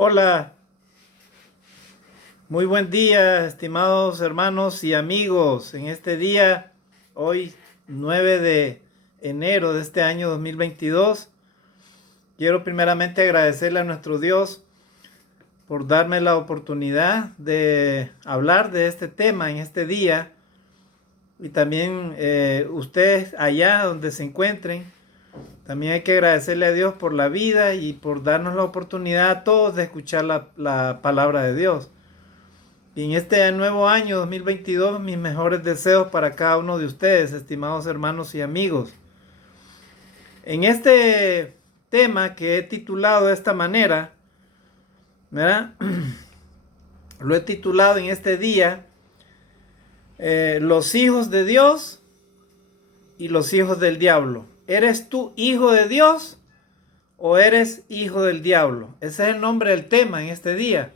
Hola, muy buen día, estimados hermanos y amigos. En este día, hoy 9 de enero de este año 2022, quiero primeramente agradecerle a nuestro Dios por darme la oportunidad de hablar de este tema en este día. Y también ustedes allá donde se encuentren, también hay que agradecerle a Dios por la vida y por darnos la oportunidad a todos de escuchar la palabra de Dios. Y en este nuevo año 2022, mis mejores deseos para cada uno de ustedes, estimados hermanos y amigos. En este tema que he titulado de esta manera, ¿verdad? Lo he titulado en este día, los hijos de Dios y los hijos del diablo. ¿Eres tú hijo de Dios o eres hijo del diablo? Ese es el nombre del tema en este día.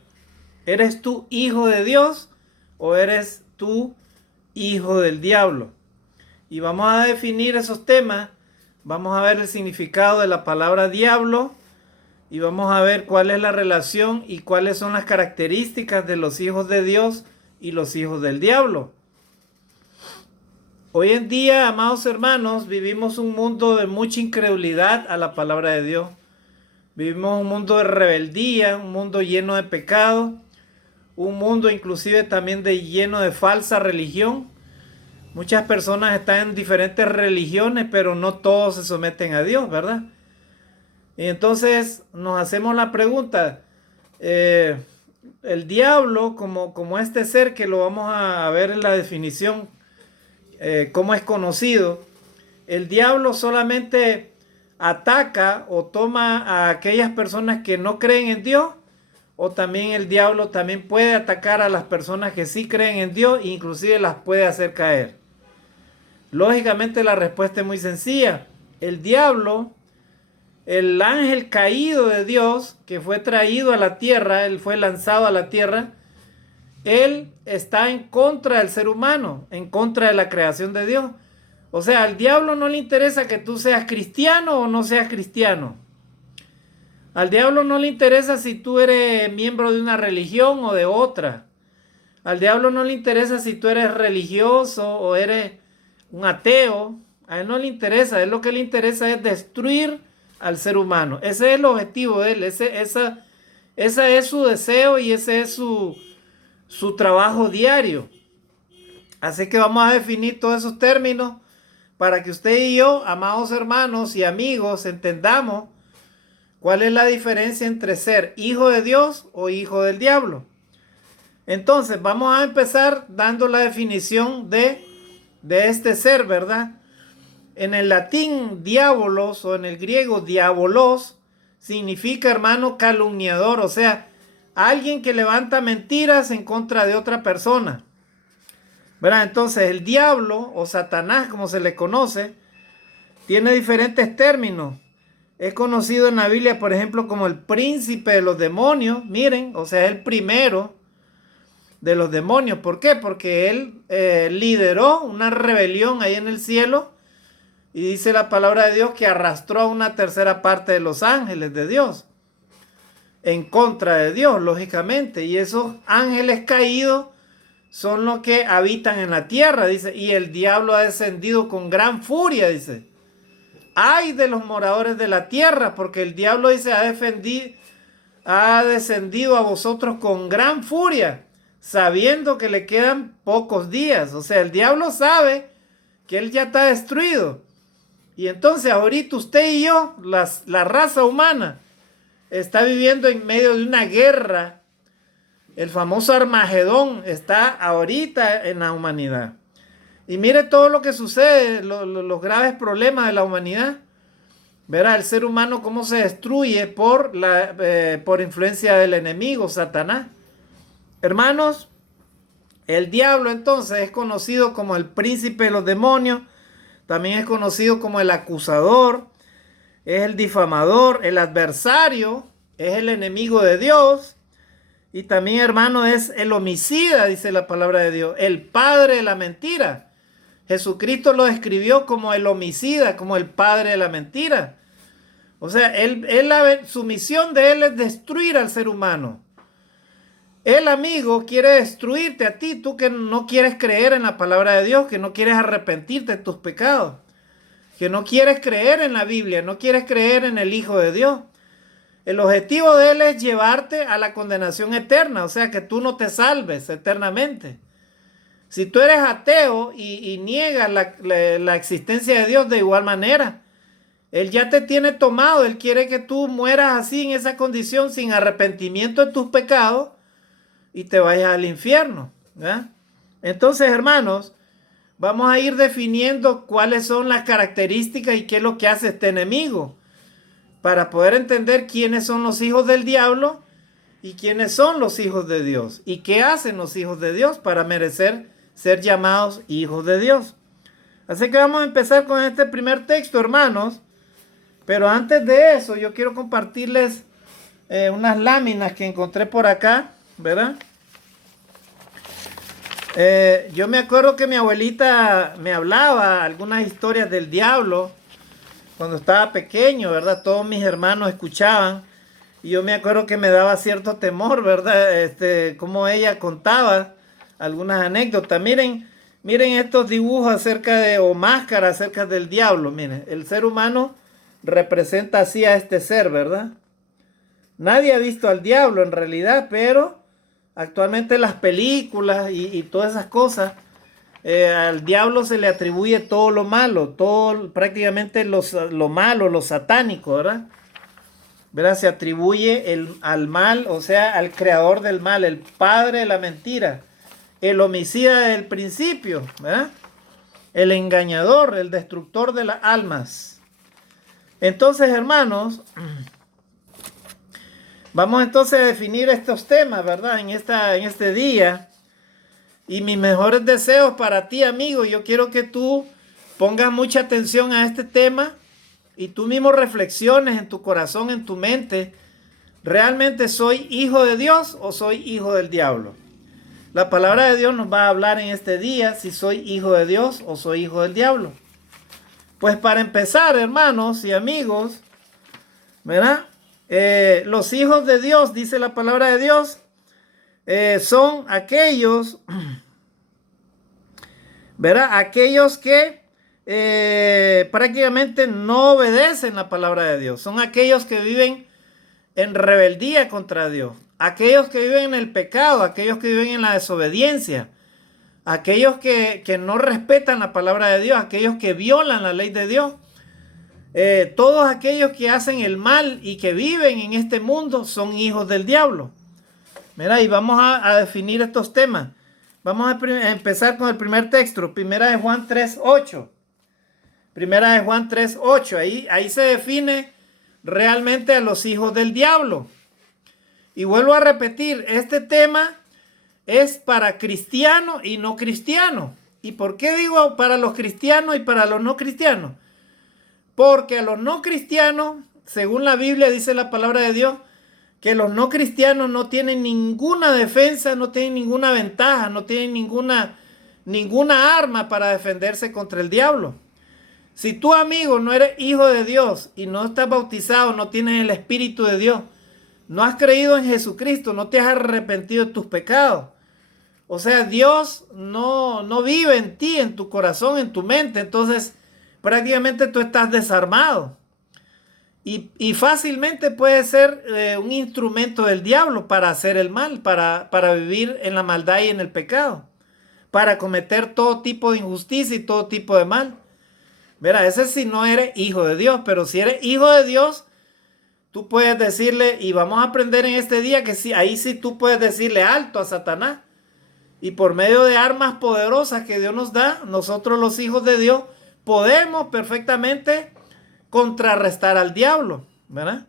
¿Eres tú hijo de Dios o eres tú hijo del diablo? Y vamos a definir esos temas. Vamos a ver el significado de la palabra diablo y vamos a ver cuál es la relación y cuáles son las características de los hijos de Dios y los hijos del diablo. Hoy en día, amados hermanos, vivimos un mundo de mucha incredulidad a la palabra de Dios. Vivimos un mundo de rebeldía, un mundo lleno de pecado, un mundo inclusive también lleno de falsa religión. Muchas personas están en diferentes religiones, pero no todos se someten a Dios, ¿verdad? Y entonces nos hacemos la pregunta, el diablo como este ser que lo vamos a ver en la definición, cómo es conocido, el diablo solamente ataca o toma a aquellas personas que no creen en Dios, o también el diablo también puede atacar a las personas que sí creen en Dios e inclusive las puede hacer caer. Lógicamente la respuesta es muy sencilla. El diablo, el ángel caído de Dios, que fue traído a la tierra, él fue lanzado a la tierra, él está en contra del ser humano, en contra de la creación de Dios. O sea, al diablo no le interesa que tú seas cristiano o no seas cristiano. Al diablo no le interesa si tú eres miembro de una religión o de otra. Al diablo no le interesa si tú eres religioso o eres un ateo. A él no le interesa. A él lo que le interesa es destruir al ser humano. Ese es el objetivo de él. Ese es su deseo y ese es su trabajo diario. Así que vamos a definir todos esos términos para que usted y yo, amados hermanos y amigos, entendamos cuál es la diferencia entre ser hijo de Dios o hijo del diablo. Entonces, vamos a empezar dando la definición de este ser, ¿verdad? En el latín, diabolos, o en el griego, diabolos, significa, hermano, calumniador, o sea, alguien que levanta mentiras en contra de otra persona, ¿verdad? Entonces, el diablo, o Satanás, como se le conoce, tiene diferentes términos. Es conocido en la Biblia, por ejemplo, como el príncipe de los demonios. Miren, o sea, es el primero de los demonios. ¿Por qué? Porque él lideró una rebelión ahí en el cielo. Y dice la palabra de Dios que arrastró a una tercera parte de los ángeles de Dios en contra de Dios, lógicamente. Y esos ángeles caídos son los que habitan en la tierra, dice. Y el diablo ha descendido con gran furia, dice. Ay de los moradores de la tierra, porque el diablo dice ha descendido a vosotros con gran furia, sabiendo que le quedan pocos días. O sea, el diablo sabe que él ya está destruido. Y entonces ahorita usted y yo, la raza humana, está viviendo en medio de una guerra. El famoso Armagedón está ahorita en la humanidad. Y mire todo lo que sucede, los graves problemas de la humanidad. Verá el ser humano cómo se destruye por influencia del enemigo, Satanás. Hermanos, el diablo entonces es conocido como el príncipe de los demonios. También es conocido como el acusador, es el difamador, el adversario, es el enemigo de Dios. Y también, hermano, es el homicida, dice la palabra de Dios, el padre de la mentira. Jesucristo lo describió como el homicida, como el padre de la mentira. O sea, su misión de él es destruir al ser humano. El amigo quiere destruirte a ti, tú que no quieres creer en la palabra de Dios, que no quieres arrepentirte de tus pecados, que no quieres creer en la Biblia, no quieres creer en el Hijo de Dios. El objetivo de él es llevarte a la condenación eterna, o sea, que tú no te salves eternamente. Si tú eres ateo y niegas la existencia de Dios de igual manera, él ya te tiene tomado, él quiere que tú mueras así en esa condición sin arrepentimiento de tus pecados y te vayas al infierno, ¿verdad? Entonces, hermanos, vamos a ir definiendo cuáles son las características y qué es lo que hace este enemigo para poder entender quiénes son los hijos del diablo y quiénes son los hijos de Dios y qué hacen los hijos de Dios para merecer ser llamados hijos de Dios. Así que vamos a empezar con este primer texto, hermanos. Pero antes de eso, yo quiero compartirles unas láminas que encontré por acá, ¿verdad? Yo me acuerdo que mi abuelita me hablaba algunas historias del diablo cuando estaba pequeño, ¿verdad? Todos mis hermanos escuchaban y yo me acuerdo que me daba cierto temor, ¿verdad? Como ella contaba algunas anécdotas. Miren estos dibujos o máscaras acerca del diablo. Miren, el ser humano representa así a este ser, ¿verdad? Nadie ha visto al diablo en realidad, pero actualmente las películas y todas esas cosas, al diablo se le atribuye todo lo malo, prácticamente lo malo, lo satánico, ¿verdad? ¿Verdad? Se atribuye al mal, o sea, al creador del mal, el padre de la mentira, el homicida del principio, ¿verdad? El engañador, el destructor de las almas. Entonces, hermanos, vamos entonces a definir estos temas, ¿verdad? En este día. Y mis mejores deseos para ti, amigo. Yo quiero que tú pongas mucha atención a este tema y tú mismo reflexiones en tu corazón, en tu mente. ¿Realmente soy hijo de Dios o soy hijo del diablo? La palabra de Dios nos va a hablar en este día si soy hijo de Dios o soy hijo del diablo. Pues para empezar, hermanos y amigos, ¿verdad? Los hijos de Dios, dice la palabra de Dios, son aquellos, ¿verdad? Aquellos que prácticamente no obedecen la palabra de Dios. Son aquellos que viven en rebeldía contra Dios. Aquellos que viven en el pecado, aquellos que viven en la desobediencia. Aquellos que no respetan la palabra de Dios, aquellos que violan la ley de Dios, todos aquellos que hacen el mal y que viven en este mundo son hijos del diablo. Mira, y vamos a definir estos temas. Vamos a empezar con el primer texto, Primera de Juan 3:8. Primera de Juan 3:8, ahí se define realmente a los hijos del diablo. Y vuelvo a repetir, este tema es para cristiano y no cristiano. ¿Y por qué digo para los cristianos y para los no cristianos? Porque a los no cristianos, según la Biblia dice la palabra de Dios, que los no cristianos no tienen ninguna defensa, no tienen ninguna ventaja, no tienen ninguna arma para defenderse contra el diablo. Si tú, amigo, no eres hijo de Dios y no estás bautizado, no tienes el Espíritu de Dios, no has creído en Jesucristo, no te has arrepentido de tus pecados. O sea, Dios no vive en ti, en tu corazón, en tu mente. Entonces, prácticamente tú estás desarmado. Y fácilmente puede ser un instrumento del diablo para hacer el mal, para vivir en la maldad y en el pecado. Para cometer todo tipo de injusticia y todo tipo de mal. Mira, ese si no eres hijo de Dios. Pero si eres hijo de Dios, tú puedes decirle, y vamos a aprender en este día que sí, ahí sí tú puedes decirle alto a Satanás. Y por medio de armas poderosas que Dios nos da, nosotros los hijos de Dios podemos perfectamente contrarrestar al diablo, ¿verdad?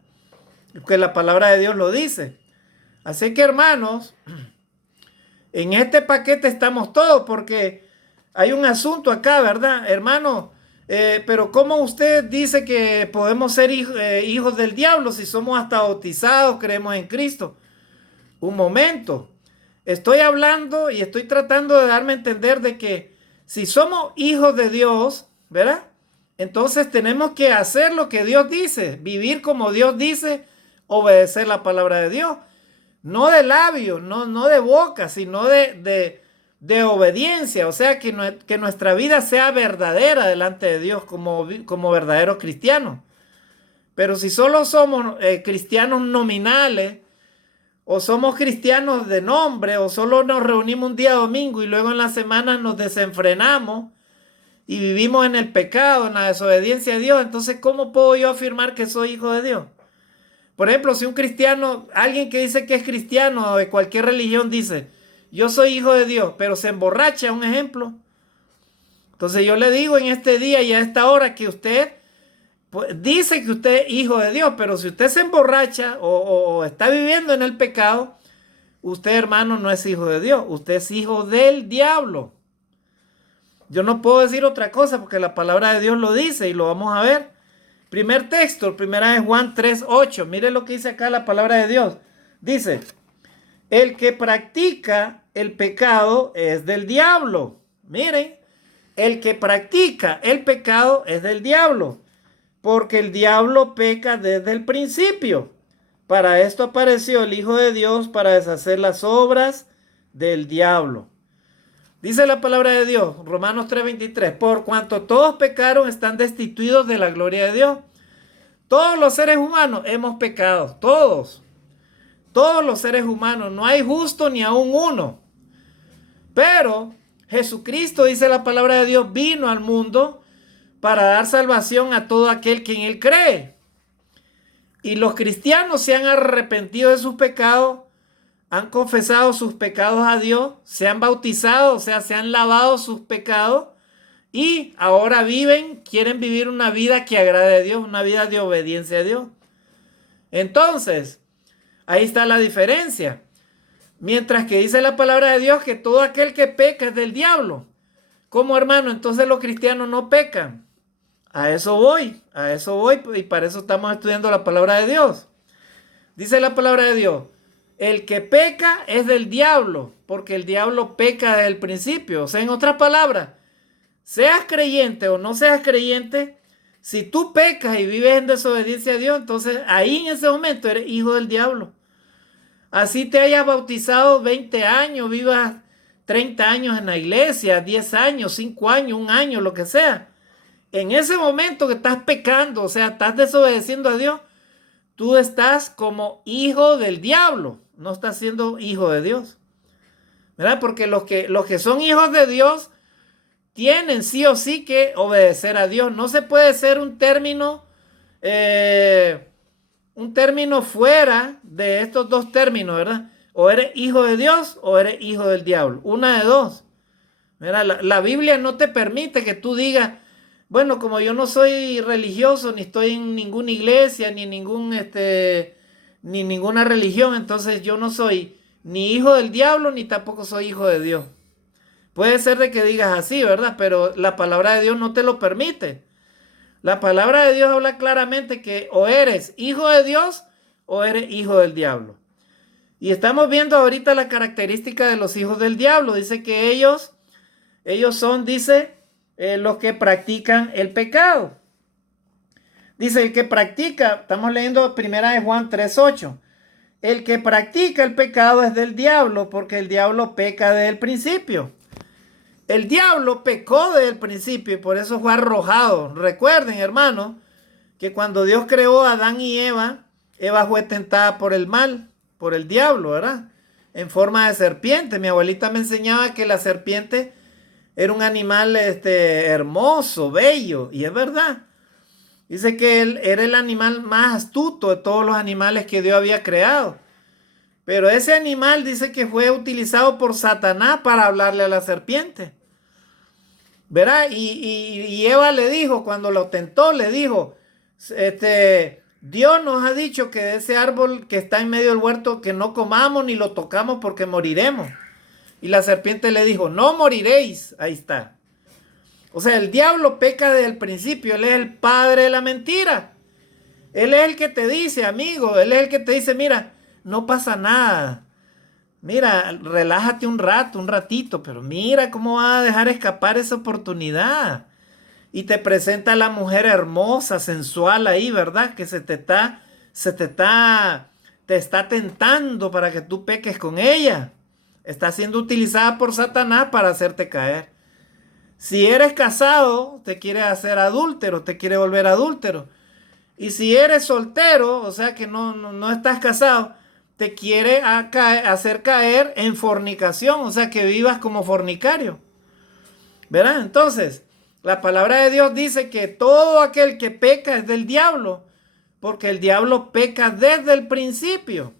Porque la palabra de Dios lo dice. Así que, hermanos, en este paquete estamos todos, porque hay un asunto acá, ¿verdad? Hermano, pero ¿cómo usted dice que podemos ser hijos del diablo si somos hasta bautizados, creemos en Cristo? Un momento. Estoy hablando y estoy tratando de darme a entender de que si somos hijos de Dios, ¿verdad? Entonces tenemos que hacer lo que Dios dice, vivir como Dios dice, obedecer la palabra de Dios. No de labios, no de boca, sino de obediencia. O sea, que nuestra vida sea verdadera delante de Dios como verdaderos cristianos. Pero si solo somos cristianos nominales, o somos cristianos de nombre, o solo nos reunimos un día domingo y luego en la semana nos desenfrenamos y vivimos en el pecado, en la desobediencia a Dios, entonces ¿cómo puedo yo afirmar que soy hijo de Dios? Por ejemplo, si un cristiano, alguien que dice que es cristiano de cualquier religión dice, yo soy hijo de Dios, pero se emborracha, un ejemplo. Entonces yo le digo en este día y a esta hora que usted pues, dice que usted es hijo de Dios, pero si usted se emborracha o está viviendo en el pecado, usted, hermano, no es hijo de Dios, usted es hijo del diablo. Yo no puedo decir otra cosa porque la palabra de Dios lo dice y lo vamos a ver. Primer texto, primera de Juan 3:8. Mire lo que dice acá la palabra de Dios. Dice, el que practica el pecado es del diablo. Miren, el que practica el pecado es del diablo, porque el diablo peca desde el principio. Para esto apareció el Hijo de Dios para deshacer las obras del diablo. Dice la palabra de Dios, Romanos 3:23, por cuanto todos pecaron, están destituidos de la gloria de Dios. Todos los seres humanos hemos pecado, todos los seres humanos, no hay justo ni aún uno. Pero Jesucristo, dice la palabra de Dios, vino al mundo para dar salvación a todo aquel que en él cree. Y los cristianos se han arrepentido de sus pecados, han confesado sus pecados a Dios, se han bautizado, o sea, se han lavado sus pecados y ahora quieren vivir una vida que agrade a Dios, una vida de obediencia a Dios. Entonces, ahí está la diferencia. Mientras que dice la palabra de Dios que todo aquel que peca es del diablo. ¿Cómo, hermano? Entonces los cristianos no pecan. A eso voy y para eso estamos estudiando la palabra de Dios. Dice la palabra de Dios, el que peca es del diablo, porque el diablo peca desde el principio. O sea, en otras palabras, seas creyente o no seas creyente, si tú pecas y vives en desobediencia a Dios, entonces ahí en ese momento eres hijo del diablo. Así te hayas bautizado 20 años, vivas 30 años en la iglesia, 10 años, 5 años, 1 año, lo que sea. En ese momento que estás pecando, o sea, estás desobedeciendo a Dios, tú estás como hijo del diablo, no estás siendo hijo de Dios. ¿Verdad? Porque los que son hijos de Dios tienen sí o sí que obedecer a Dios. No se puede ser un término fuera de estos dos términos, ¿verdad? O eres hijo de Dios o eres hijo del diablo. Una de dos. ¿Verdad? La Biblia no te permite que tú digas, bueno, como yo no soy religioso, ni estoy en ninguna iglesia, ni ninguna religión, entonces yo no soy ni hijo del diablo, ni tampoco soy hijo de Dios. Puede ser de que digas así, ¿verdad? Pero la palabra de Dios no te lo permite. La palabra de Dios habla claramente que o eres hijo de Dios o eres hijo del diablo. Y estamos viendo ahorita la característica de los hijos del diablo. Dice que ellos son, los que practican el pecado. Dice el que practica, estamos leyendo primera de Juan 3:8. El que practica el pecado es del diablo, porque el diablo peca desde el principio. El diablo pecó desde el principio y por eso fue arrojado. Recuerden, hermanos, que cuando Dios creó a Adán y Eva, Eva fue tentada por el mal, por el diablo, ¿verdad? En forma de serpiente. Mi abuelita me enseñaba que la serpiente era un animal hermoso, bello, y es verdad. Dice que él era el animal más astuto de todos los animales que Dios había creado. Pero ese animal dice que fue utilizado por Satanás para hablarle a la serpiente. ¿Verdad? Y Eva le dijo, cuando lo tentó, le dijo, Dios nos ha dicho que de ese árbol que está en medio del huerto, que no comamos ni lo tocamos porque moriremos. Y la serpiente le dijo, no moriréis. Ahí está. O sea, el diablo peca desde el principio. Él es el padre de la mentira. Él es el que te dice, amigo, él es el que te dice, mira, no pasa nada. Mira, relájate un ratito, pero mira cómo va a dejar escapar esa oportunidad. y te presenta a la mujer hermosa, sensual ahí, ¿verdad? Que te está tentando para que tú peques con ella. Está siendo utilizada por Satanás para hacerte caer. Si eres casado, te quiere hacer adúltero, te quiere volver adúltero. Y si eres soltero, o sea que no estás casado, te quiere hacer caer en fornicación, o sea que vivas como fornicario. ¿Verdad? Entonces, la palabra de Dios dice que todo aquel que peca es del diablo, porque el diablo peca desde el principio.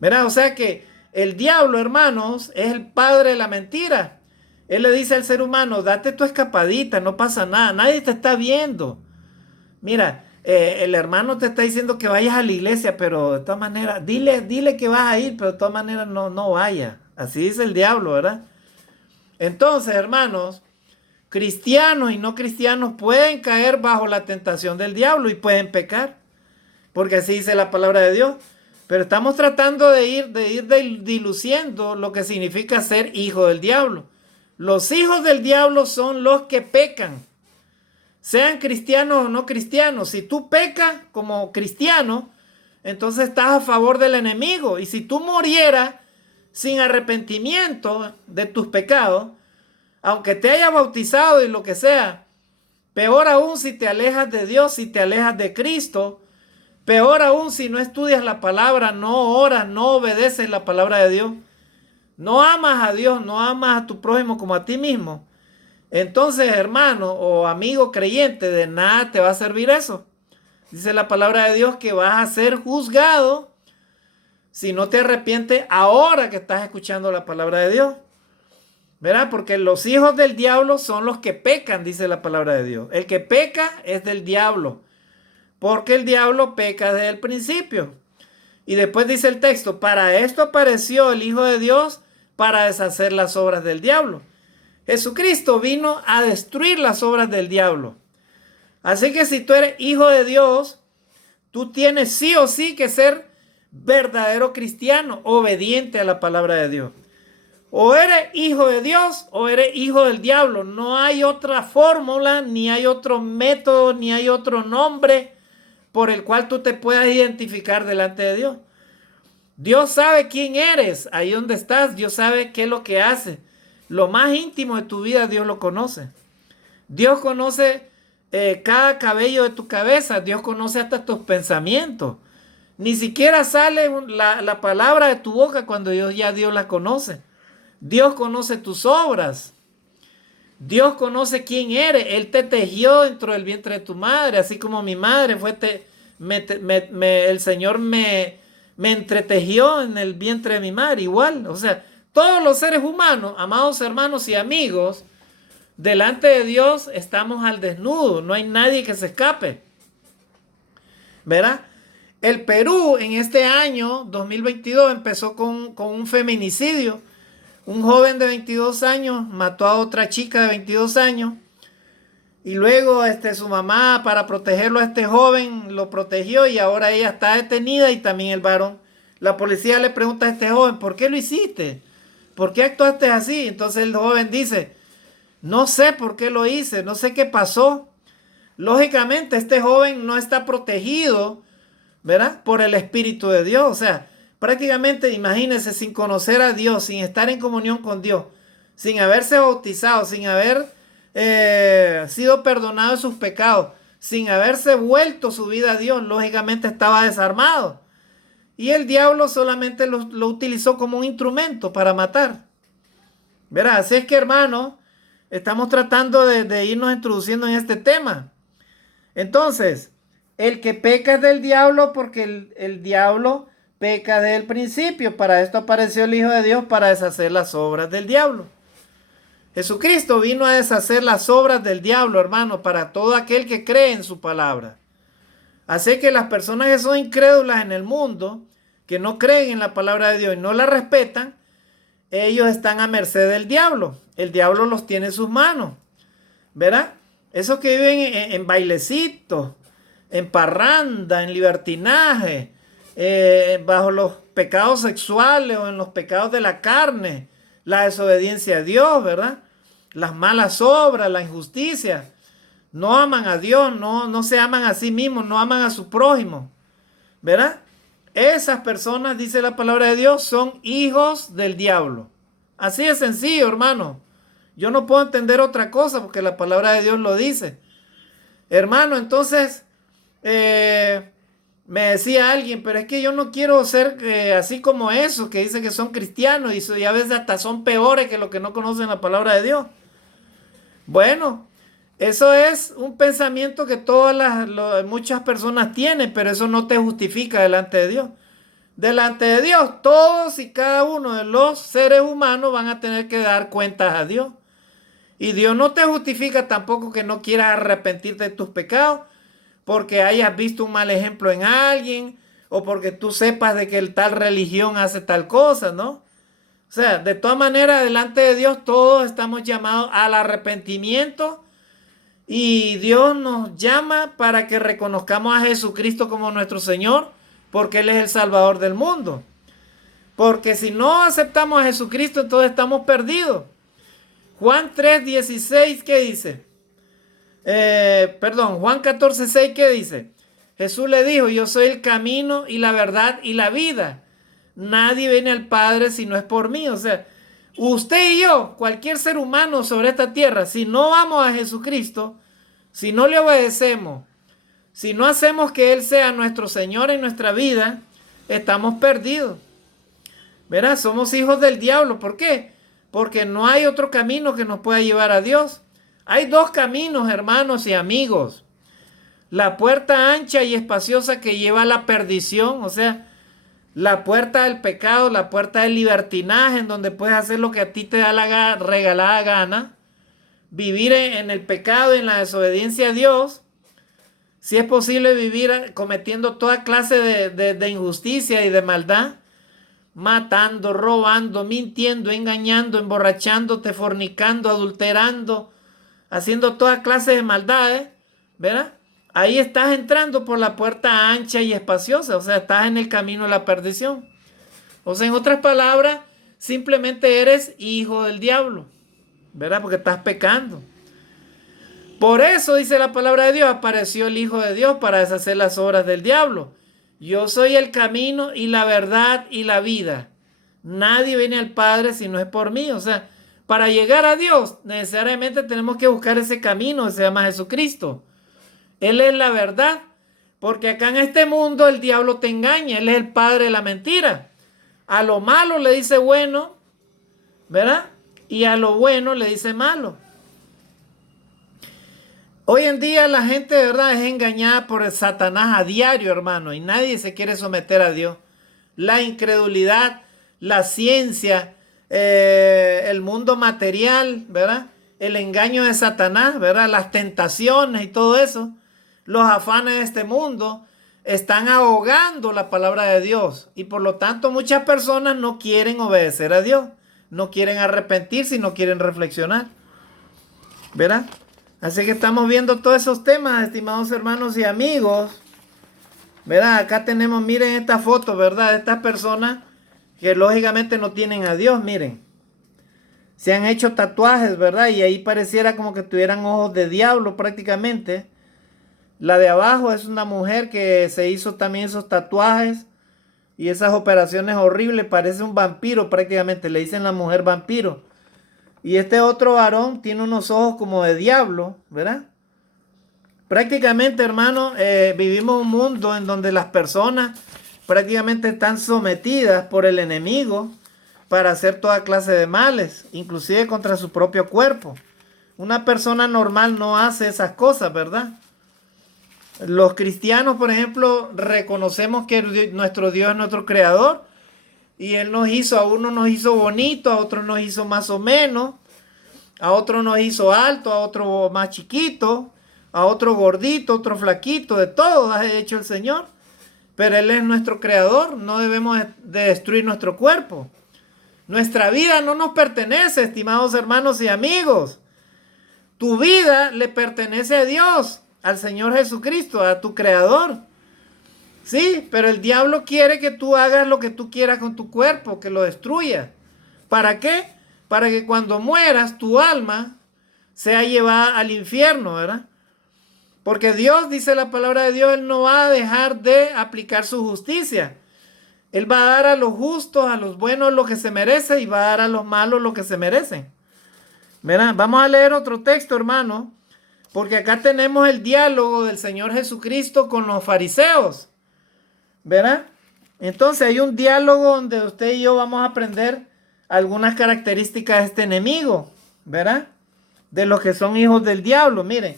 ¿Verdad? O sea que el diablo, hermanos, es el padre de la mentira. Él le dice al ser humano, date tu escapadita, no pasa nada, nadie te está viendo. Mira, el hermano te está diciendo que vayas a la iglesia, pero de todas maneras, dile que vas a ir, pero de todas maneras no vaya. Así dice el diablo, ¿verdad? Entonces, hermanos, cristianos y no cristianos pueden caer bajo la tentación del diablo y pueden pecar, porque así dice la palabra de Dios. Pero estamos tratando de ir diluciendo lo que significa ser hijo del diablo. Los hijos del diablo son los que pecan, sean cristianos o no cristianos. Si tú pecas como cristiano, entonces estás a favor del enemigo. Y si tú murieras sin arrepentimiento de tus pecados, aunque te hayas bautizado y lo que sea, peor aún si te alejas de Dios, si te alejas de Cristo, peor aún si no estudias la palabra, no oras, no obedeces la palabra de Dios, no amas a Dios, no amas a tu prójimo como a ti mismo. Entonces, hermano o amigo creyente, de nada te va a servir eso. Dice la palabra de Dios que vas a ser juzgado si no te arrepientes ahora que estás escuchando la palabra de Dios. ¿Verdad? Porque los hijos del diablo son los que pecan, dice la palabra de Dios. El que peca es del diablo, porque el diablo peca desde el principio. Y después dice el texto, para esto apareció el Hijo de Dios, para deshacer las obras del diablo. Jesucristo vino a destruir las obras del diablo. Así que si tú eres hijo de Dios, tú tienes sí o sí que ser verdadero cristiano, obediente a la palabra de Dios. O eres hijo de Dios o eres hijo del diablo. No hay otra fórmula, ni hay otro método, ni hay otro nombre por el cual tú te puedas identificar delante de Dios. Dios sabe quién eres, ahí donde estás. Dios sabe qué es lo que haces. Lo más íntimo de tu vida Dios lo conoce. Dios conoce cada cabello de tu cabeza. Dios conoce hasta tus pensamientos. Ni siquiera sale la palabra de tu boca cuando Dios la conoce. Dios conoce tus obras. Dios conoce quién eres. Él te tejió dentro del vientre de tu madre. Así como mi madre fue, el Señor me entretejió en el vientre de mi madre. Igual, o sea, todos los seres humanos, amados hermanos y amigos, delante de Dios estamos al desnudo. No hay nadie que se escape. ¿Verdad? El Perú en este año 2022 empezó con un feminicidio. Un joven de 22 años mató a otra chica de 22 años. Y luego su mamá, para protegerlo a este joven, lo protegió y ahora ella está detenida y también el varón. La policía le pregunta a este joven, ¿por qué lo hiciste? ¿Por qué actuaste así? Entonces el joven dice, no sé por qué lo hice, no sé qué pasó. Lógicamente este joven no está protegido, ¿verdad? Por el Espíritu de Dios. O sea, prácticamente imagínense, sin conocer a Dios, sin estar en comunión con Dios, sin haberse bautizado, sin haber sido perdonado de sus pecados, sin haberse vuelto su vida a Dios, lógicamente estaba desarmado. Y el diablo solamente lo utilizó como un instrumento para matar. ¿Verdad? Así es que, hermanos, estamos tratando de irnos introduciendo en este tema. Entonces, el que peca es del diablo porque el diablo peca desde el principio. Para esto apareció el Hijo de Dios, para deshacer las obras del diablo. Jesucristo vino a deshacer las obras del diablo, hermano, para todo aquel que cree en su palabra. Así que las personas que son incrédulas en el mundo, que no creen en la palabra de Dios y no la respetan, ellos están a merced del diablo. El diablo los tiene en sus manos, ¿verdad? Esos que viven en bailecitos, en parranda, en libertinaje, bajo los pecados sexuales o en los pecados de la carne, la desobediencia a Dios, ¿verdad? Las malas obras, la injusticia. no aman a Dios, no se aman a sí mismos, no aman a su prójimo, ¿verdad? Esas personas, dice la palabra de Dios, son hijos del diablo. Así de sencillo, hermano. Yo no puedo entender otra cosa porque la palabra de Dios lo dice. Hermano, entonces, me decía alguien, pero es que yo no quiero ser así como esos que dicen que son cristianos y a veces hasta son peores que los que no conocen la palabra de Dios. Bueno, eso es un pensamiento que muchas personas tienen, pero eso no te justifica delante de Dios. Delante de Dios, todos y cada uno de los seres humanos van a tener que dar cuentas a Dios. Y Dios no te justifica tampoco que no quieras arrepentirte de tus pecados, porque hayas visto un mal ejemplo en alguien, o porque tú sepas de que tal religión hace tal cosa, ¿no? O sea, de todas maneras, delante de Dios todos estamos llamados al arrepentimiento y Dios nos llama para que reconozcamos a Jesucristo como nuestro Señor, porque Él es el Salvador del mundo. Porque si no aceptamos a Jesucristo, entonces estamos perdidos. Juan 3:16, ¿qué dice? Juan 14:6, ¿qué dice? Jesús le dijo, yo soy el camino y la verdad y la vida. Nadie viene al Padre si no es por mí. O sea, usted y yo, cualquier ser humano sobre esta tierra, si no vamos a Jesucristo, si no le obedecemos, si no hacemos que Él sea nuestro Señor en nuestra vida, estamos perdidos. ¿Verdad? Somos hijos del diablo. ¿Por qué? Porque no hay otro camino que nos pueda llevar a Dios. Hay dos caminos, hermanos y amigos. La puerta ancha y espaciosa que lleva a la perdición, o sea, la puerta del pecado, la puerta del libertinaje, en donde puedes hacer lo que a ti te da la regalada gana, vivir en el pecado y en la desobediencia a Dios. Si es posible vivir cometiendo toda clase de injusticia y de maldad, matando, robando, mintiendo, engañando, emborrachándote, fornicando, adulterando, haciendo toda clase de maldades, ¿verdad? Ahí estás entrando por la puerta ancha y espaciosa, o sea, estás en el camino de la perdición. O sea, en otras palabras, simplemente eres hijo del diablo, ¿verdad? Porque estás pecando. Por eso, dice la palabra de Dios, apareció el Hijo de Dios para deshacer las obras del diablo. Yo soy el camino y la verdad y la vida. Nadie viene al Padre si no es por mí. O sea, para llegar a Dios, necesariamente tenemos que buscar ese camino que se llama Jesucristo. Él es la verdad. Porque acá en este mundo el diablo te engaña. Él es el padre de la mentira. A lo malo le dice bueno, ¿verdad? Y a lo bueno le dice malo. Hoy en día la gente de verdad es engañada por el Satanás a diario, hermano, y nadie se quiere someter a Dios. La incredulidad, la ciencia, el mundo material, ¿verdad? El engaño de Satanás, ¿verdad? Las tentaciones y todo eso, los afanes de este mundo están ahogando la palabra de Dios y por lo tanto muchas personas no quieren obedecer a Dios, no quieren arrepentirse y no quieren reflexionar, ¿verdad? Así que estamos viendo todos esos temas, estimados hermanos y amigos. ¿Verdad? Acá tenemos, miren esta foto, ¿verdad? Estas personas que lógicamente no tienen a Dios, miren. Se han hecho tatuajes, ¿verdad? Y ahí pareciera como que tuvieran ojos de diablo prácticamente. La de abajo es una mujer que se hizo también esos tatuajes y esas operaciones horribles. Parece un vampiro prácticamente, le dicen la mujer vampiro. Y este otro varón tiene unos ojos como de diablo, ¿verdad? Prácticamente, hermano, vivimos un mundo en donde las personas prácticamente están sometidas por el enemigo para hacer toda clase de males, inclusive contra su propio cuerpo. Una persona normal no hace esas cosas, ¿verdad? Los cristianos, por ejemplo, reconocemos que nuestro Dios es nuestro creador. Y Él nos hizo, a uno nos hizo bonito, a otro nos hizo más o menos, a otro nos hizo alto, a otro más chiquito, a otro gordito, otro flaquito, de todo ha hecho el Señor. Pero Él es nuestro creador, no debemos de destruir nuestro cuerpo. Nuestra vida no nos pertenece, estimados hermanos y amigos. Tu vida le pertenece a Dios, al Señor Jesucristo, a tu creador. Sí, pero el diablo quiere que tú hagas lo que tú quieras con tu cuerpo, que lo destruyas. ¿Para qué? Para que cuando mueras tu alma sea llevada al infierno, ¿verdad? Porque Dios, dice la palabra de Dios, Él no va a dejar de aplicar su justicia. Él va a dar a los justos, a los buenos lo que se merece y va a dar a los malos lo que se merecen. ¿Verdad? Vamos a leer otro texto, hermano, porque acá tenemos el diálogo del Señor Jesucristo con los fariseos. ¿Verdad? Entonces hay un diálogo donde usted y yo vamos a aprender algunas características de este enemigo, ¿verdad? De los que son hijos del diablo. Miren,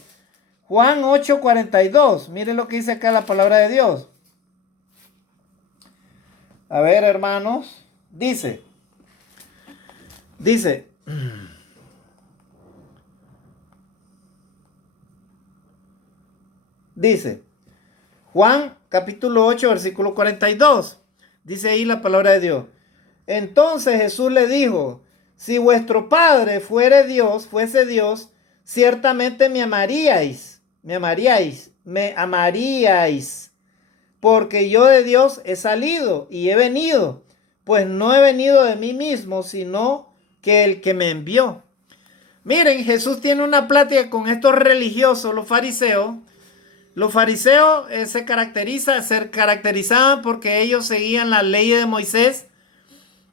Juan 8:42, miren lo que dice acá la palabra de Dios. A ver, hermanos, dice, Juan capítulo 8, versículo 42, dice ahí la palabra de Dios. Entonces Jesús le dijo, si vuestro Padre fuese Dios, ciertamente me amaríais, porque yo de Dios he salido y he venido, pues no he venido de mí mismo, sino que el que me envió. Miren, Jesús tiene una plática con estos religiosos, los fariseos. Los fariseos se caracterizaban porque ellos seguían la ley de Moisés,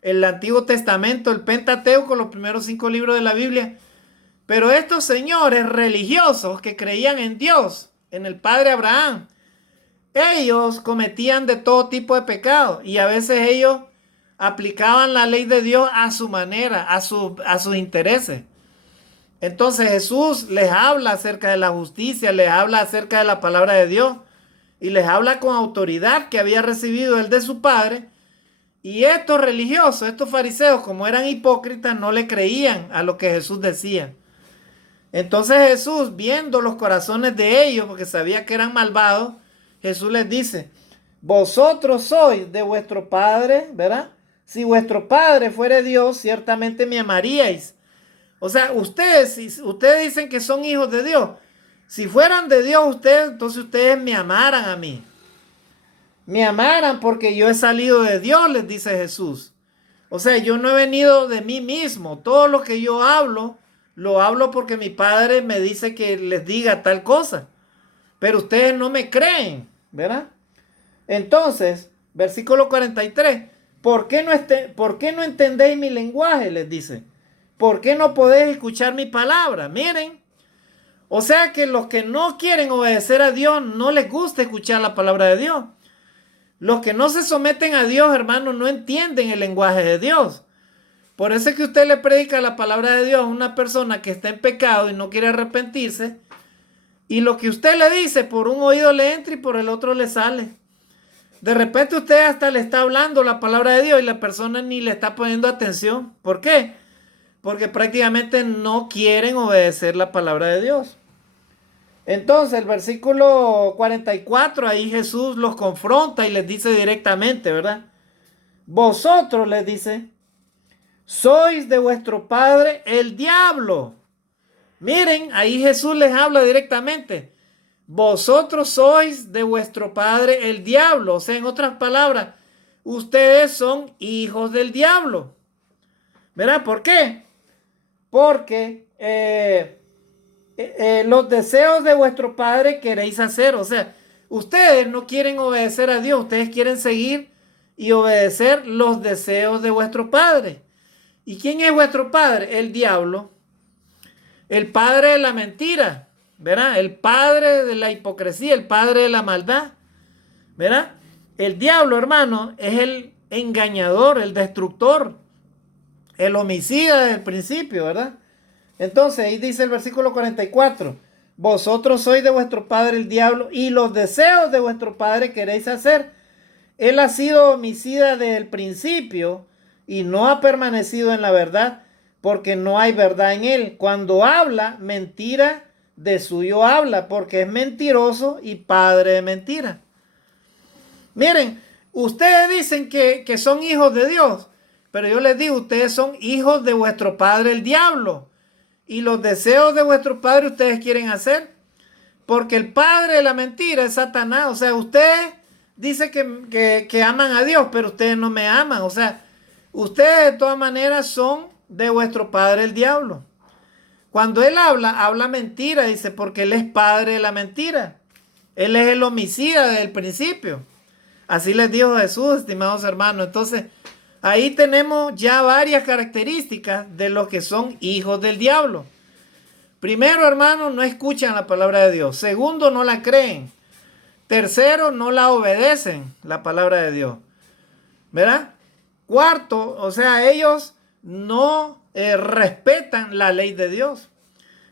el Antiguo Testamento, el Pentateuco, los primeros 5 libros de la Biblia. Pero estos señores religiosos que creían en Dios, en el Padre Abraham, ellos cometían de todo tipo de pecados y a veces ellos aplicaban la ley de Dios a su manera, a sus intereses. Entonces Jesús les habla acerca de la justicia, les habla acerca de la palabra de Dios y les habla con autoridad que había recibido él de su Padre. Y estos religiosos, estos fariseos, como eran hipócritas, no le creían a lo que Jesús decía. Entonces Jesús, viendo los corazones de ellos, porque sabía que eran malvados, Jesús les dice, vosotros sois de vuestro Padre, ¿verdad? Si vuestro Padre fuere Dios, ciertamente me amaríais. O sea, ustedes dicen que son hijos de Dios. Si fueran de Dios ustedes, entonces ustedes me amaran a mí. Me amaran porque yo he salido de Dios, les dice Jesús. O sea, yo no he venido de mí mismo. Todo lo que yo hablo, lo hablo porque mi Padre me dice que les diga tal cosa. Pero ustedes no me creen, ¿verdad? Entonces, versículo 43. ¿Por qué no entendéis mi lenguaje? Les dice. ¿Por qué no podéis escuchar mi palabra? Miren. O sea que los que no quieren obedecer a Dios, no les gusta escuchar la palabra de Dios. Los que no se someten a Dios, hermanos, no entienden el lenguaje de Dios. Por eso es que usted le predica la palabra de Dios a una persona que está en pecado y no quiere arrepentirse. Y lo que usted le dice, por un oído le entra y por el otro le sale. De repente usted hasta le está hablando la palabra de Dios y la persona ni le está poniendo atención. ¿Por qué? Porque prácticamente no quieren obedecer la palabra de Dios. Entonces el versículo 44, ahí Jesús los confronta y les dice directamente, ¿verdad? Vosotros, les dice, sois de vuestro padre el diablo. Miren, ahí Jesús les habla directamente. Vosotros sois de vuestro padre el diablo. O sea, en otras palabras, ustedes son hijos del diablo. ¿Verdad? ¿Por qué? Porque los deseos de vuestro padre queréis hacer. O sea, ustedes no quieren obedecer a Dios. Ustedes quieren seguir y obedecer los deseos de vuestro padre. ¿Y quién es vuestro padre? El diablo. El padre de la mentira. ¿Verdad? El padre de la hipocresía. El padre de la maldad. ¿Verdad? El diablo, hermano, es el engañador, el destructor, el homicida desde el principio, ¿verdad? Entonces ahí dice el versículo 44. Vosotros sois de vuestro padre el diablo y los deseos de vuestro padre queréis hacer. Él ha sido homicida desde el principio y no ha permanecido en la verdad porque no hay verdad en él. Cuando habla, mentira de suyo habla porque es mentiroso y padre de mentira. Miren, ustedes dicen que son hijos de Dios, pero yo les digo, ustedes son hijos de vuestro padre el diablo. Y los deseos de vuestro padre ustedes quieren hacer. Porque el padre de la mentira es Satanás. O sea, ustedes dicen que aman a Dios, pero ustedes no me aman. O sea, ustedes de todas maneras son de vuestro padre el diablo. Cuando él habla, habla mentira, dice, porque él es padre de la mentira. Él es el homicida desde el principio. Así les dijo Jesús, estimados hermanos. Entonces, ahí tenemos ya varias características de los que son hijos del diablo. Primero, hermanos, no escuchan la palabra de Dios. Segundo, no la creen. Tercero, no la obedecen, la palabra de Dios. ¿Verdad? Cuarto, o sea, ellos no respetan la ley de Dios.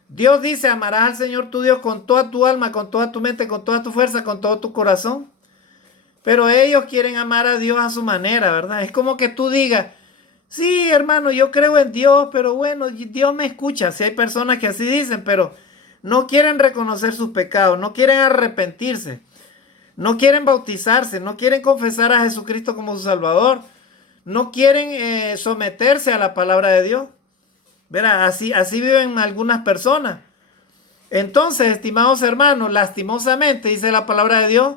Dios dice, amarás al Señor tu Dios con toda tu alma, con toda tu mente, con toda tu fuerza, con todo tu corazón. Pero ellos quieren amar a Dios a su manera, ¿verdad? Es como que tú digas, sí, hermano, yo creo en Dios, pero bueno, Dios me escucha. Si hay personas que así dicen, pero no quieren reconocer sus pecados, no quieren arrepentirse, no quieren bautizarse, no quieren confesar a Jesucristo como su Salvador, no quieren someterse a la palabra de Dios. Verá, así viven algunas personas. Entonces, estimados hermanos, lastimosamente dice la palabra de Dios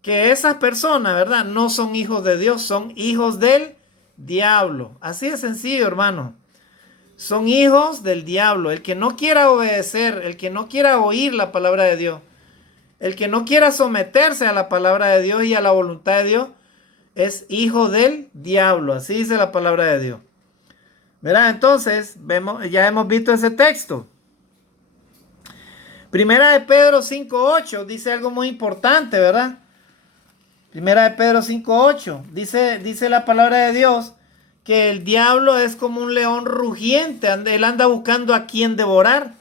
que esas personas, ¿verdad? No son hijos de Dios, son hijos del diablo. Así de sencillo, hermano. Son hijos del diablo. El que no quiera obedecer, el que no quiera oír la palabra de Dios, el que no quiera someterse a la palabra de Dios y a la voluntad de Dios, es hijo del diablo. Así dice la palabra de Dios. ¿Verdad? Entonces, ya hemos visto ese texto. Primera de Pedro 5:8 dice algo muy importante, ¿verdad? Primera de Pedro 5:8 dice la palabra de Dios que el diablo es como un león rugiente. Él anda buscando a quien devorar.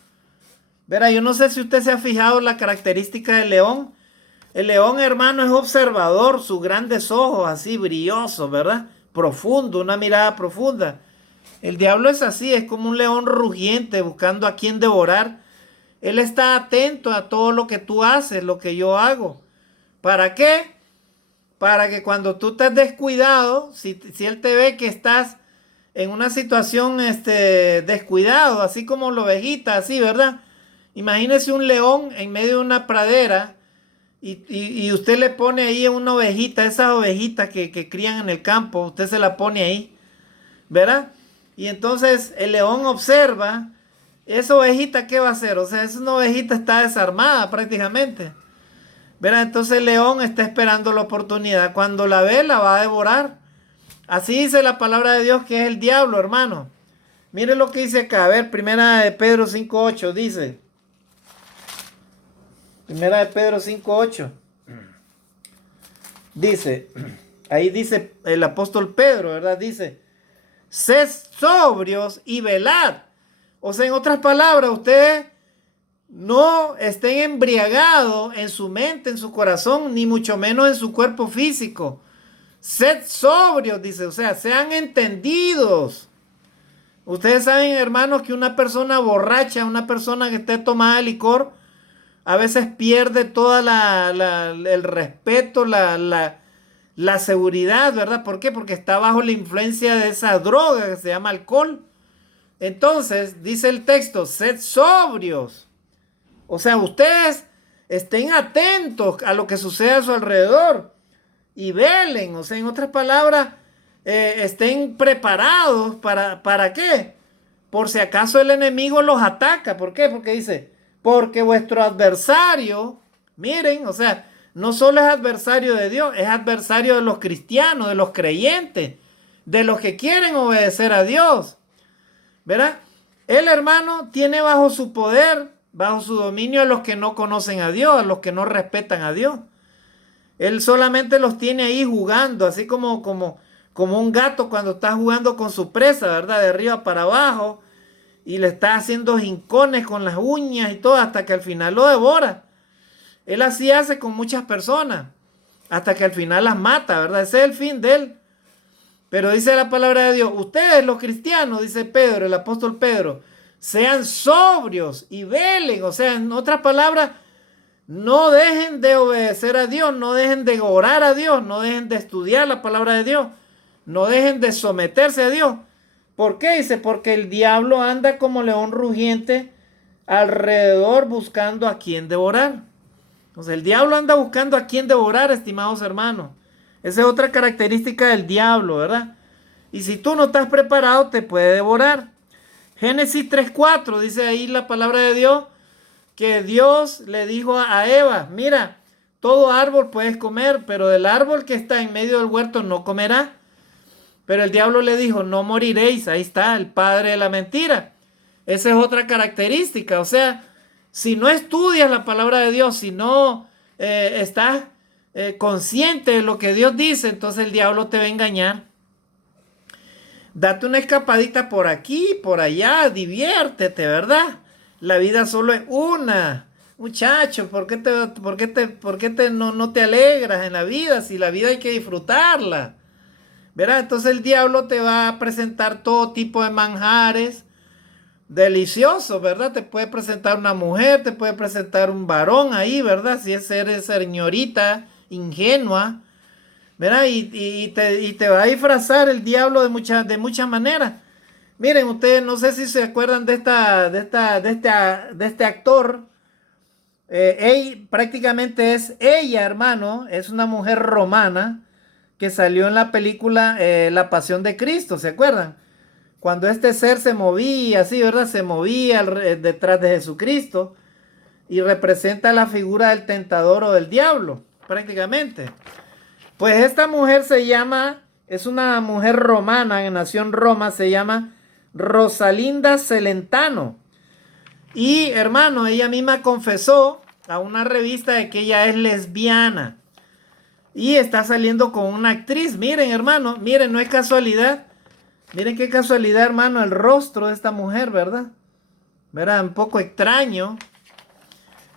Verá, yo no sé si usted se ha fijado en la característica del león. El león, hermano, es observador, sus grandes ojos así brillosos, ¿verdad? Profundo, una mirada profunda. El diablo es así, es como un león rugiente buscando a quien devorar. Él está atento a todo lo que tú haces, lo que yo hago. ¿Para qué? Para que cuando tú estés descuidado, si él te ve que estás en una situación descuidado, así como la ovejita, así, ¿verdad? Imagínese un león en medio de una pradera y usted le pone ahí una ovejita, esas ovejitas que crían en el campo, usted se la pone ahí, ¿verdad? Y entonces el león observa, esa ovejita, ¿qué va a hacer? O sea, esa ovejita está desarmada prácticamente. ¿Verdad? Entonces el león está esperando la oportunidad. Cuando la ve, la va a devorar. Así dice la palabra de Dios que es el diablo, hermano. Mire lo que dice acá. A ver, primera de Pedro 5:8 dice. Primera de Pedro 5:8. Dice, ahí dice el apóstol Pedro, ¿verdad? Dice, sed sobrios y velad. O sea, en otras palabras, ustedes no estén embriagados en su mente, en su corazón, ni mucho menos en su cuerpo físico. Sed sobrios, dice, o sea, sean entendidos. Ustedes saben, hermanos, que una persona borracha, una persona que esté tomada de licor, a veces pierde toda el respeto, la seguridad, ¿verdad? ¿Por qué? Porque está bajo la influencia de esa droga que se llama alcohol. Entonces, dice el texto, sed sobrios. O sea, ustedes estén atentos a lo que sucede a su alrededor y velen. O sea, en otras palabras, estén preparados ¿para qué? Por si acaso el enemigo los ataca. ¿Por qué? Porque dice, porque vuestro adversario, miren, o sea, no solo es adversario de Dios, es adversario de los cristianos, de los creyentes, de los que quieren obedecer a Dios. ¿Verdad? El hermano tiene bajo su poder, bajo su dominio a los que no conocen a Dios, a los que no respetan a Dios. Él solamente los tiene ahí jugando, así como un gato cuando está jugando con su presa, ¿verdad? De arriba para abajo y le está haciendo jincones con las uñas y todo hasta que al final lo devora. Él así hace con muchas personas hasta que al final las mata, ¿verdad? Ese es el fin de él. Pero dice la palabra de Dios, ustedes los cristianos, dice Pedro, el apóstol Pedro, sean sobrios y velen. O sea, en otras palabras, no dejen de obedecer a Dios, no dejen de orar a Dios, no dejen de estudiar la palabra de Dios, no dejen de someterse a Dios. ¿Por qué? Dice, porque el diablo anda como león rugiente alrededor buscando a quien devorar. Entonces el diablo anda buscando a quien devorar, estimados hermanos. Esa es otra característica del diablo, ¿verdad? Y si tú no estás preparado, te puede devorar. Génesis 3:4 dice ahí la palabra de Dios que Dios le dijo a Eva, mira, todo árbol puedes comer, pero del árbol que está en medio del huerto no comerás. Pero el diablo le dijo, no moriréis. Ahí está, el padre de la mentira. Esa es otra característica. O sea, si no estudias la palabra de Dios, si no estás consciente de lo que Dios dice, entonces el diablo te va a engañar. Date una escapadita por aquí, por allá, diviértete, ¿verdad? La vida solo es una. Muchacho, ¿por qué no te alegras en la vida? Si la vida hay que disfrutarla. ¿Verdad? Entonces el diablo te va a presentar todo tipo de manjares deliciosos, ¿verdad? Te puede presentar una mujer, te puede presentar un varón ahí, ¿verdad? Si es señorita ingenua, ¿verdad? Y te va a disfrazar el diablo de muchas maneras. Miren, ustedes no sé si se acuerdan de este actor. Prácticamente es ella, hermano, es una mujer romana que salió en la película La Pasión de Cristo, ¿se acuerdan? Cuando este ser se movía así, ¿verdad? Se movía detrás de Jesucristo y representa la figura del tentador o del diablo, prácticamente. Pues esta mujer es una mujer romana que nació en Roma, se llama Rosalinda Celentano. Y hermano, ella misma confesó a una revista de que ella es lesbiana. Y está saliendo con una actriz. Miren, hermano, miren, no es casualidad. Miren qué casualidad, hermano, el rostro de esta mujer, ¿verdad? ¿Verdad? Un poco extraño.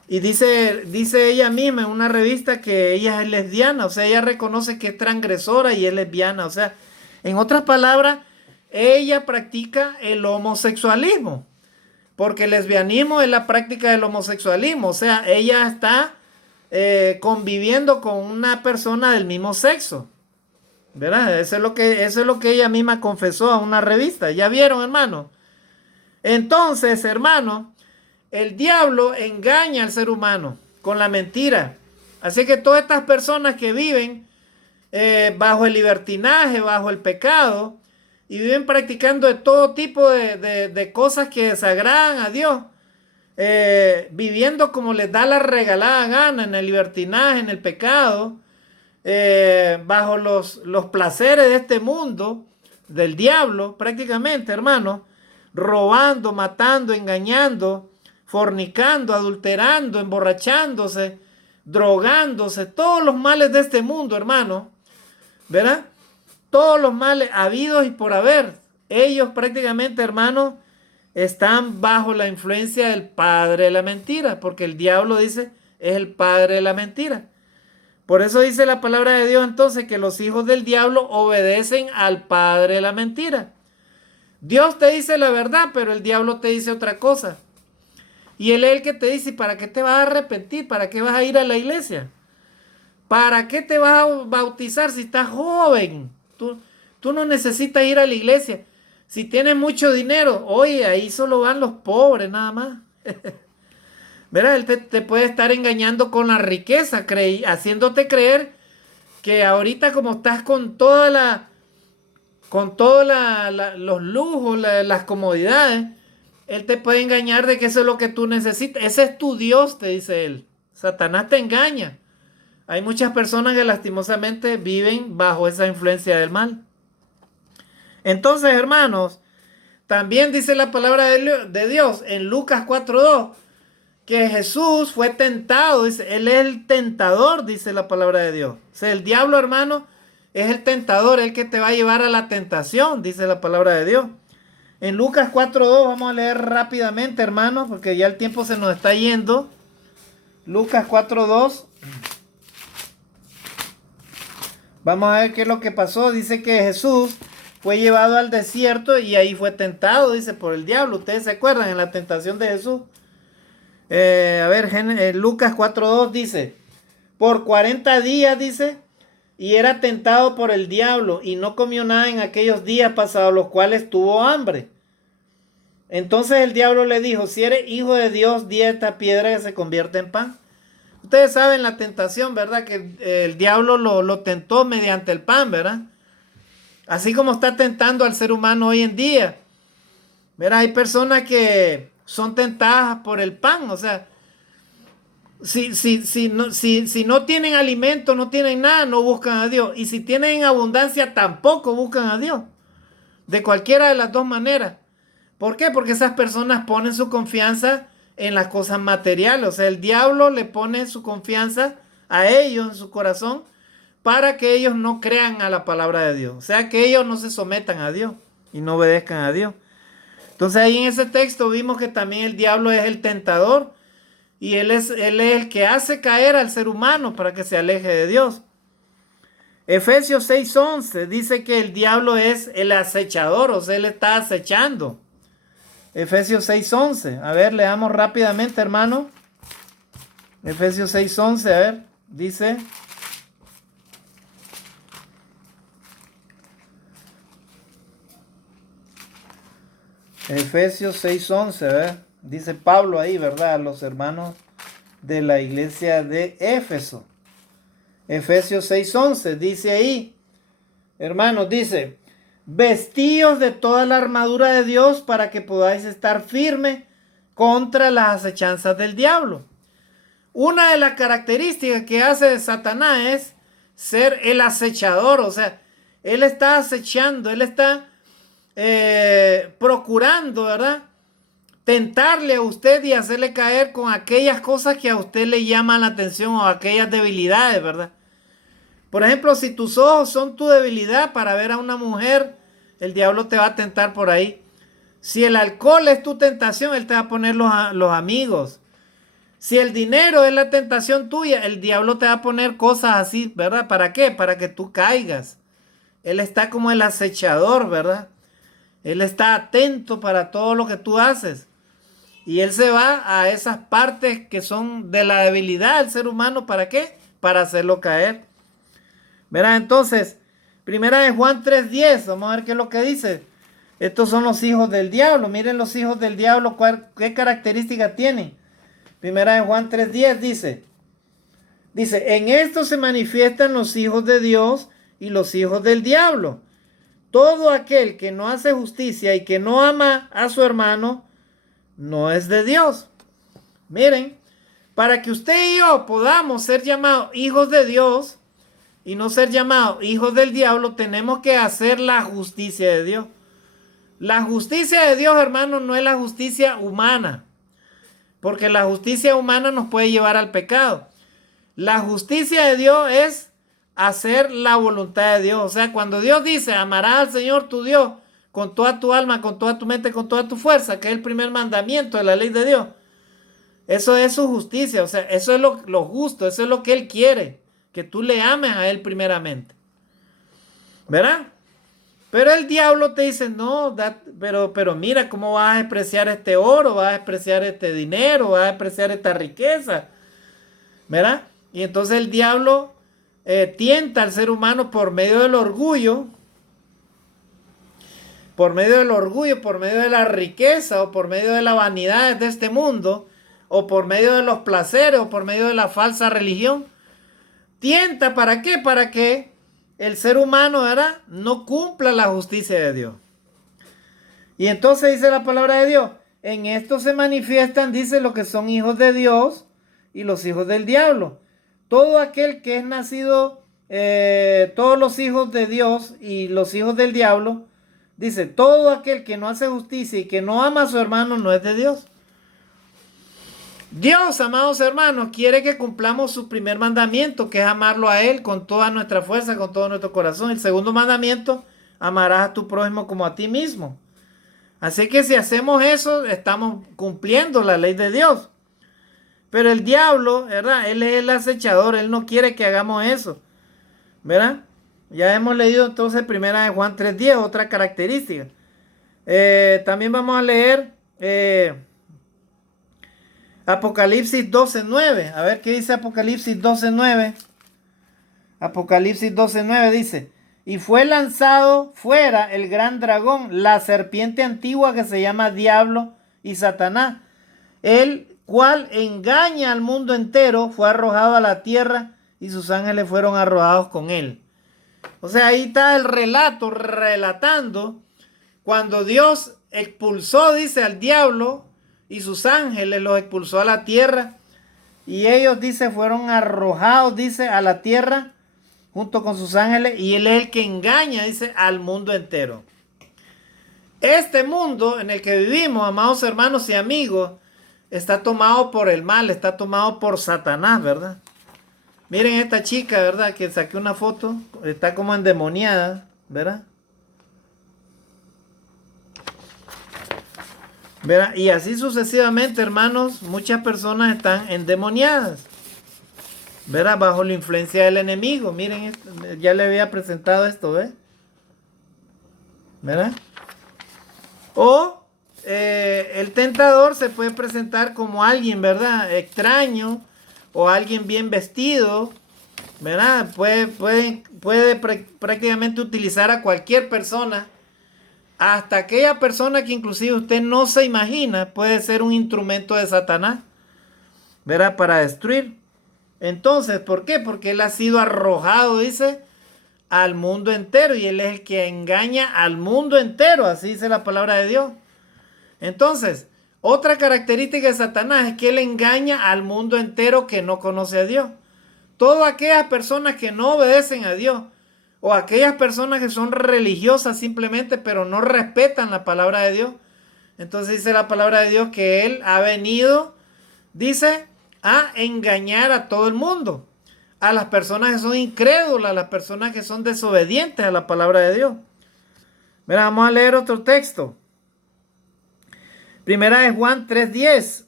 Y dice ella misma en una revista que ella es lesbiana. O sea, ella reconoce que es transgresora y es lesbiana. O sea, en otras palabras, ella practica el homosexualismo. Porque el lesbianismo es la práctica del homosexualismo. O sea, ella está conviviendo con una persona del mismo sexo, ¿verdad? Eso es lo que ella misma confesó a una revista. ¿Ya vieron, hermano? Entonces, hermano, el diablo engaña al ser humano con la mentira. Así que todas estas personas que viven bajo el libertinaje, bajo el pecado, y viven practicando de todo tipo de cosas que desagradan a Dios, viviendo como les da la regalada gana en el libertinaje, en el pecado, bajo los placeres de este mundo, del diablo, prácticamente, hermano, robando, matando, engañando, fornicando, adulterando, emborrachándose, drogándose, todos los males de este mundo, hermano, ¿verdad? Todos los males habidos y por haber, ellos prácticamente, hermano, están bajo la influencia del padre de la mentira, porque el diablo dice es el padre de la mentira. Por eso dice la palabra de Dios entonces que los hijos del diablo obedecen al padre de la mentira. Dios te dice la verdad, pero el diablo te dice otra cosa. Y él es el que te dice, ¿para qué te vas a arrepentir? ¿Para qué vas a ir a la iglesia? ¿Para qué te vas a bautizar si estás joven? Tú no necesitas ir a la iglesia. Si tienes mucho dinero, oye, ahí solo van los pobres nada más. ¿Verdad? Él te puede estar engañando con la riqueza, haciéndote creer que ahorita como estás con todos los lujos, las comodidades, él te puede engañar de que eso es lo que tú necesitas. Ese es tu Dios, te dice él. Satanás te engaña. Hay muchas personas que lastimosamente viven bajo esa influencia del mal. Entonces, hermanos, también dice la palabra de Dios en Lucas 4:2 que Jesús fue tentado, dice, él es el tentador, dice la palabra de Dios. O sea, el diablo, hermano, es el tentador, el que te va a llevar a la tentación, dice la palabra de Dios. En Lucas 4:2 vamos a leer rápidamente, hermanos, porque ya el tiempo se nos está yendo. Lucas 4:2. Vamos a ver qué es lo que pasó. Dice que Jesús fue llevado al desierto y ahí fue tentado, dice, por el diablo. ¿Ustedes se acuerdan en la tentación de Jesús? Lucas 4:2 dice, por 40 días, dice, y era tentado por el diablo y no comió nada en aquellos días pasados, los cuales tuvo hambre. Entonces el diablo le dijo, si eres hijo de Dios, di a esta piedra que se convierte en pan. Ustedes saben la tentación, ¿verdad? Que el diablo lo tentó mediante el pan, ¿verdad? Así como está tentando al ser humano hoy en día. Mira, hay personas que son tentadas por el pan, o sea, si no tienen alimento, no tienen nada, no buscan a Dios. Y si tienen abundancia, tampoco buscan a Dios. De cualquiera de las dos maneras. ¿Por qué? Porque esas personas ponen su confianza en las cosas materiales. O sea, el diablo le pone su confianza a ellos en su corazón para que ellos no crean a la palabra de Dios. O sea, que ellos no se sometan a Dios y no obedezcan a Dios. Entonces ahí en ese texto vimos que también el diablo es el tentador y él es el que hace caer al ser humano para que se aleje de Dios. Efesios 6:11 dice que el diablo es el acechador, o sea, él está acechando. Efesios 6:11. A ver, leamos rápidamente, hermano. Efesios 6:11, a ver, dice. Efesios 6:11, a ver. Dice Pablo ahí, ¿verdad? A los hermanos de la iglesia de Éfeso. Efesios 6:11, dice ahí, hermanos, dice, vestíos de toda la armadura de Dios para que podáis estar firmes contra las acechanzas del diablo. Una de las características que hace de Satanás es ser el acechador, o sea, él está acechando, él está procurando, ¿verdad? Tentarle a usted y hacerle caer con aquellas cosas que a usted le llaman la atención o aquellas debilidades, ¿verdad? Por ejemplo, si tus ojos son tu debilidad para ver a una mujer, el diablo te va a tentar por ahí. Si el alcohol es tu tentación, él te va a poner los amigos. Si el dinero es la tentación tuya, el diablo te va a poner cosas así, ¿verdad? ¿Para qué? Para que tú caigas. Él está como el acechador, ¿verdad? Él está atento para todo lo que tú haces. Y él se va a esas partes que son de la debilidad del ser humano. ¿Para qué? Para hacerlo caer. Verá, entonces, primera de Juan 3:10. Vamos a ver qué es lo que dice. Estos son los hijos del diablo. Miren los hijos del diablo, qué características tienen. Primera de Juan 3:10 dice, en esto se manifiestan los hijos de Dios y los hijos del diablo. Todo aquel que no hace justicia y que no ama a su hermano, no es de Dios. Miren, para que usted y yo podamos ser llamados hijos de Dios y no ser llamados hijos del diablo, tenemos que hacer la justicia de Dios. La justicia de Dios, hermanos, no es la justicia humana, porque la justicia humana nos puede llevar al pecado. La justicia de Dios es hacer la voluntad de Dios. O sea, cuando Dios dice, amarás al Señor tu Dios con toda tu alma, con toda tu mente, con toda tu fuerza, que es el primer mandamiento de la ley de Dios. Eso es su justicia, o sea, eso es lo justo, eso es lo que Él quiere, que tú le ames a Él primeramente. ¿Verdad? Pero el diablo te dice, no, pero mira cómo vas a despreciar este oro, vas a despreciar este dinero, vas a despreciar esta riqueza. ¿Verdad? Y entonces el diablo tienta al ser humano por medio del orgullo, por medio de la riqueza o por medio de la vanidad de este mundo, o por medio de los placeres o por medio de la falsa religión. Tienta, ¿para qué? Para que el ser humano, ¿verdad?, no cumpla la justicia de Dios. Y entonces dice la palabra de Dios, en esto se manifiestan, dice, lo que son hijos de Dios y los hijos del diablo. Todo aquel que es nacido, todos los hijos de Dios y los hijos del diablo, dice, todo aquel que no hace justicia y que no ama a su hermano no es de Dios. Dios, amados hermanos, quiere que cumplamos su primer mandamiento, que es amarlo a Él con toda nuestra fuerza, con todo nuestro corazón. El segundo mandamiento, amarás a tu prójimo como a ti mismo. Así que si hacemos eso, estamos cumpliendo la ley de Dios. Pero el diablo, ¿verdad? Él es el acechador, él no quiere que hagamos eso, ¿verdad? Ya hemos leído entonces primera de Juan 3:10, otra característica. También vamos a leer Apocalipsis 12:9. A ver qué dice Apocalipsis 12:9. Apocalipsis 12:9 dice, y fue lanzado fuera el gran dragón, la serpiente antigua que se llama Diablo y Satanás, el cual engaña al mundo entero, fue arrojado a la tierra y sus ángeles fueron arrojados con él. O sea, ahí está el relato relatando cuando Dios expulsó, dice, al diablo y sus ángeles, los expulsó a la tierra. Y ellos, dice, fueron arrojados, dice, a la tierra junto con sus ángeles. Y él es el que engaña, dice, al mundo entero. Este mundo en el que vivimos, amados hermanos y amigos, está tomado por el mal, está tomado por Satanás, ¿verdad? Miren esta chica, ¿verdad? Que saqué una foto, está como endemoniada, ¿verdad? ¿Verdad? Y así sucesivamente, hermanos, muchas personas están endemoniadas, ¿verdad? Bajo la influencia del enemigo. Miren, ya le había presentado esto, ¿ves? ¿Verdad? O el tentador se puede presentar como alguien, ¿verdad? Extraño o alguien bien vestido, ¿verdad? Puede prácticamente utilizar a cualquier persona. Hasta aquella persona que inclusive usted no se imagina puede ser un instrumento de Satanás, ¿verdad? Para destruir. Entonces, ¿por qué? Porque él ha sido arrojado, dice, al mundo entero. Y él es el que engaña al mundo entero. Así dice la palabra de Dios. Entonces, otra característica de Satanás es que él engaña al mundo entero que no conoce a Dios. Todas aquellas personas que no obedecen a Dios, o aquellas personas que son religiosas simplemente, pero no respetan la palabra de Dios. Entonces dice la palabra de Dios que él ha venido, dice, a engañar a todo el mundo. A las personas que son incrédulas, a las personas que son desobedientes a la palabra de Dios. Mira, vamos a leer otro texto. Primera de Juan 3:10.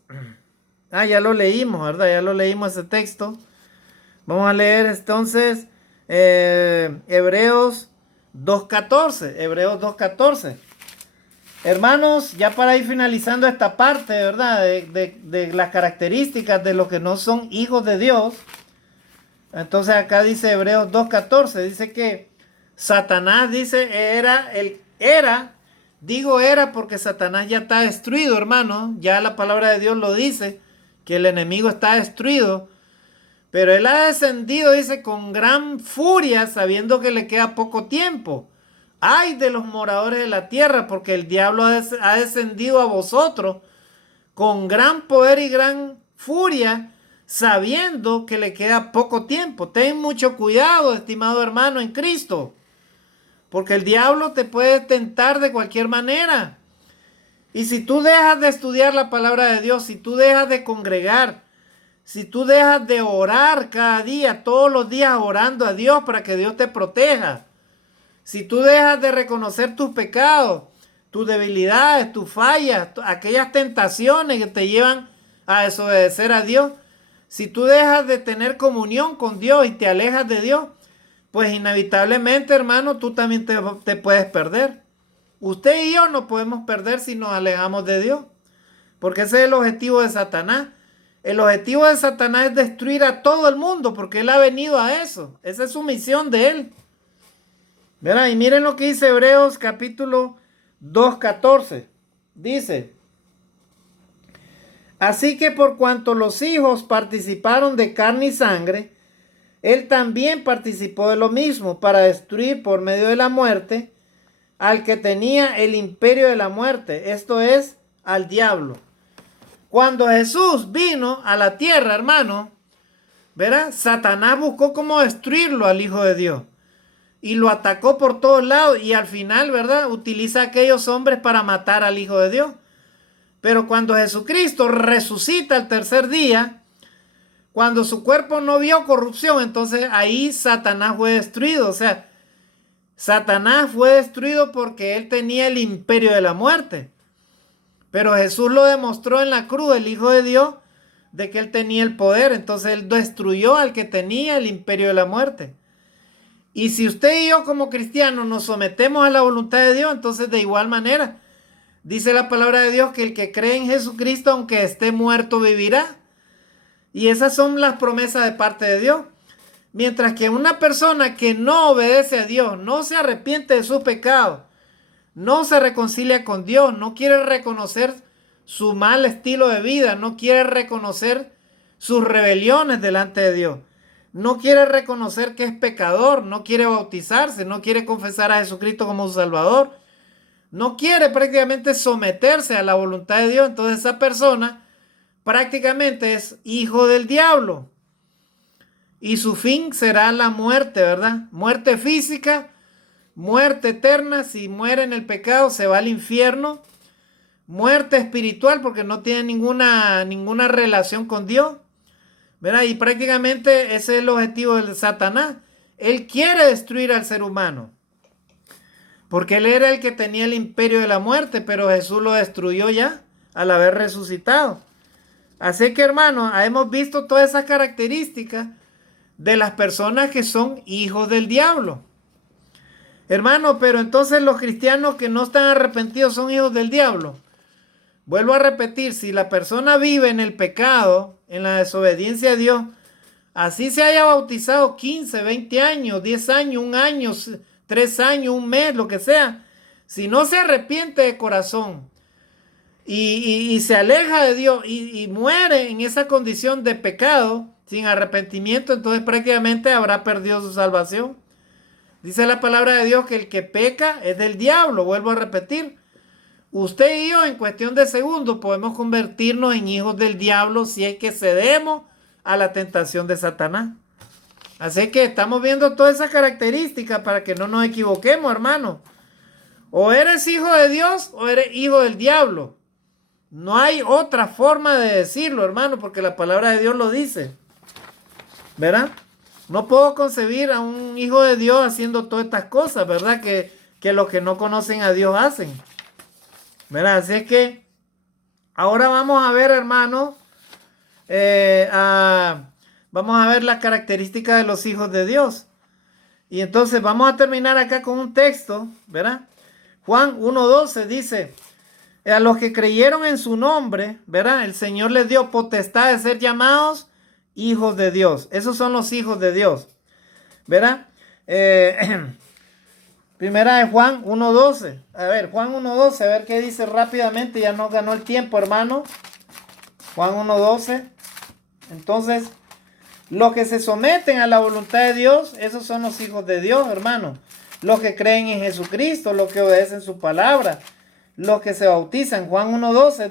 Ya lo leímos, ¿verdad? Ya lo leímos ese texto. Vamos a leer entonces Hebreos 2:14. Hebreos 2:14. Hermanos, ya para ir finalizando esta parte, ¿verdad? De las características de los que no son hijos de Dios. Entonces acá dice Hebreos 2:14. Dice que Satanás, dice, digo era porque Satanás ya está destruido, hermano. Ya la palabra de Dios lo dice, que el enemigo está destruido. Pero él ha descendido, dice, con gran furia, sabiendo que le queda poco tiempo. Ay de los moradores de la tierra, porque el diablo ha descendido a vosotros con gran poder y gran furia, sabiendo que le queda poco tiempo. Ten mucho cuidado, estimado hermano en Cristo, porque el diablo te puede tentar de cualquier manera. Y si tú dejas de estudiar la palabra de Dios, si tú dejas de congregar, si tú dejas de orar cada día, todos los días orando a Dios para que Dios te proteja, si tú dejas de reconocer tus pecados, tus debilidades, tus fallas, aquellas tentaciones que te llevan a desobedecer a Dios, si tú dejas de tener comunión con Dios y te alejas de Dios, pues inevitablemente, hermano, tú también te puedes perder. Usted y yo no podemos perder si nos alejamos de Dios, porque ese es el objetivo de Satanás. El objetivo de Satanás es destruir a todo el mundo, porque él ha venido a eso. Esa es su misión de él. ¿Verdad? Y miren lo que dice Hebreos capítulo 2:14. Dice: así que por cuanto los hijos participaron de carne y sangre, él también participó de lo mismo, para destruir por medio de la muerte al que tenía el imperio de la muerte, esto es, al diablo. Cuando Jesús vino a la tierra, hermano, ¿verdad? Satanás buscó cómo destruirlo al Hijo de Dios. Y lo atacó por todos lados. Y al final, ¿verdad? Utiliza a aquellos hombres para matar al Hijo de Dios. Pero cuando Jesucristo resucita el tercer día, cuando su cuerpo no vio corrupción, entonces ahí Satanás fue destruido. O sea, Satanás fue destruido porque él tenía el imperio de la muerte. Pero Jesús lo demostró en la cruz, el Hijo de Dios, de que él tenía el poder. Entonces él destruyó al que tenía el imperio de la muerte. Y si usted y yo como cristianos nos sometemos a la voluntad de Dios, entonces de igual manera, dice la palabra de Dios que el que cree en Jesucristo, aunque esté muerto, vivirá. Y esas son las promesas de parte de Dios. Mientras que una persona que no obedece a Dios, no se arrepiente de sus pecados, no se reconcilia con Dios, no quiere reconocer su mal estilo de vida, no quiere reconocer sus rebeliones delante de Dios, no quiere reconocer que es pecador, no quiere bautizarse, no quiere confesar a Jesucristo como su Salvador, no quiere prácticamente someterse a la voluntad de Dios, entonces esa persona prácticamente es hijo del diablo. Y su fin será la muerte, ¿verdad? Muerte física, muerte eterna. Si muere en el pecado, se va al infierno. Muerte espiritual, porque no tiene ninguna relación con Dios, ¿verdad? Y prácticamente ese es el objetivo de Satanás. Él quiere destruir al ser humano, porque él era el que tenía el imperio de la muerte, pero Jesús lo destruyó ya al haber resucitado. Así que, hermanos, hemos visto todas esas características de las personas que son hijos del diablo. Hermano, pero entonces los cristianos que no están arrepentidos son hijos del diablo. Vuelvo a repetir, si la persona vive en el pecado, en la desobediencia a Dios, así se haya bautizado 15, 20 años, 10 años, 1 año, 3 años, 1 mes, lo que sea, si no se arrepiente de corazón y se aleja de Dios y muere en esa condición de pecado, sin arrepentimiento, entonces prácticamente habrá perdido su salvación. Dice la palabra de Dios que el que peca es del diablo. Vuelvo a repetir. Usted y yo en cuestión de segundos podemos convertirnos en hijos del diablo si es que cedemos a la tentación de Satanás. Así que estamos viendo todas esas características para que no nos equivoquemos, hermano. O eres hijo de Dios o eres hijo del diablo. No hay otra forma de decirlo, hermano, porque la palabra de Dios lo dice. ¿Verdad? No puedo concebir a un hijo de Dios haciendo todas estas cosas, ¿verdad? Que los que no conocen a Dios hacen. ¿Verdad? Así es que ahora vamos a ver, hermanos, vamos a ver las características de los hijos de Dios. Y entonces vamos a terminar acá con un texto, ¿verdad? Juan 1:12 dice, a los que creyeron en su nombre, ¿verdad? El Señor les dio potestad de ser llamados hijos de Dios. Esos son los hijos de Dios, ¿verdad? Primera de Juan 1:12. A ver, Juan 1:12, a ver qué dice rápidamente. Ya nos ganó el tiempo, hermano. Juan 1:12. Entonces, los que se someten a la voluntad de Dios, esos son los hijos de Dios, hermano. Los que creen en Jesucristo, los que obedecen su palabra, los que se bautizan. Juan 1:12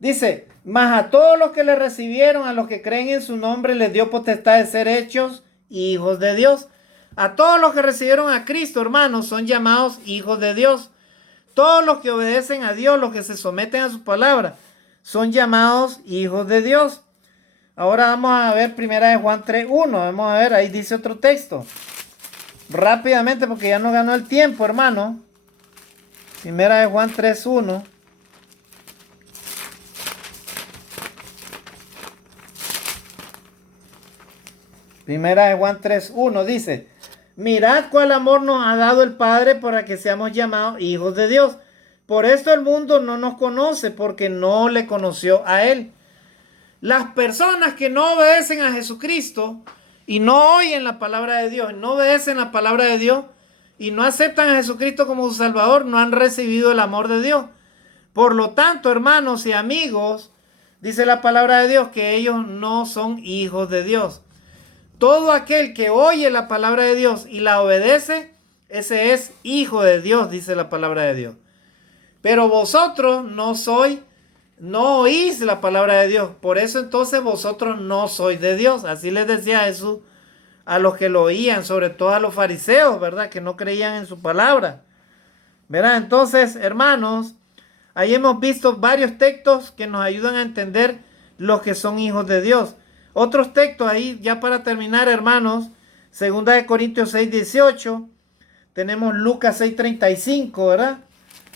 dice, mas a todos los que le recibieron, a los que creen en su nombre, les dio potestad de ser hechos hijos de Dios. A todos los que recibieron a Cristo, hermanos, son llamados hijos de Dios. Todos los que obedecen a Dios, los que se someten a su palabra, son llamados hijos de Dios. Ahora vamos a ver primera de Juan 3:1. Vamos a ver, ahí dice otro texto. Rápidamente, porque ya nos ganó el tiempo, hermano. Primera de Juan 3:1. Primera de Juan 3:1 dice, mirad cuál amor nos ha dado el Padre para que seamos llamados hijos de Dios. Por esto el mundo no nos conoce, porque no le conoció a Él. Las personas que no obedecen a Jesucristo y no oyen la palabra de Dios, no obedecen la palabra de Dios y no aceptan a Jesucristo como su Salvador, no han recibido el amor de Dios. Por lo tanto, hermanos y amigos, dice la palabra de Dios que ellos no son hijos de Dios. Todo aquel que oye la palabra de Dios y la obedece, ese es hijo de Dios, dice la palabra de Dios. Pero vosotros no oís la palabra de Dios. Por eso entonces vosotros no sois de Dios. Así les decía Jesús a los que lo oían, sobre todo a los fariseos, ¿verdad? Que no creían en su palabra. ¿Verdad? Entonces, hermanos, ahí hemos visto varios textos que nos ayudan a entender los que son hijos de Dios. Otros textos ahí, ya para terminar, hermanos, 2 Corintios 6:18, tenemos Lucas 6:35, ¿verdad?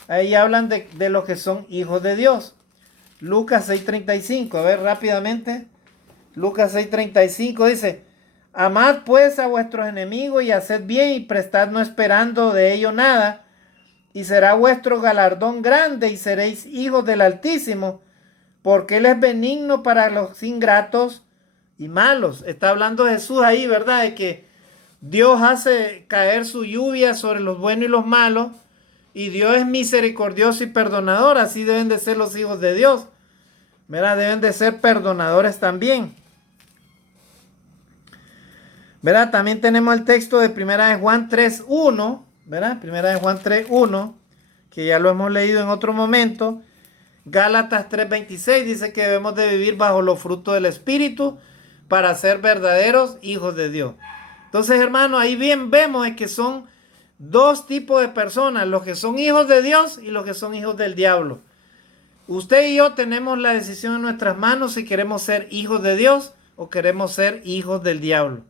Ahí hablan de los que son hijos de Dios. Lucas 6:35, a ver rápidamente. Lucas 6:35 dice, amad pues a vuestros enemigos y haced bien y prestad no esperando de ello nada, y será vuestro galardón grande y seréis hijos del Altísimo, porque Él es benigno para los ingratos y malos. Está hablando Jesús ahí, ¿verdad? De que Dios hace caer su lluvia sobre los buenos y los malos, y Dios es misericordioso y perdonador. Así deben de ser los hijos de Dios, ¿verdad? Deben de ser perdonadores también, ¿verdad? También tenemos el texto de primera de Juan 3:1, ¿verdad? Primera de Juan 3:1. que ya lo hemos leído en otro momento. Gálatas 3:26 dice que debemos de vivir bajo los frutos del Espíritu para ser verdaderos hijos de Dios. Entonces, hermano, ahí bien vemos que son dos tipos de personas, los que son hijos de Dios y los que son hijos del diablo. Usted y yo tenemos la decisión en nuestras manos si queremos ser hijos de Dios o queremos ser hijos del diablo.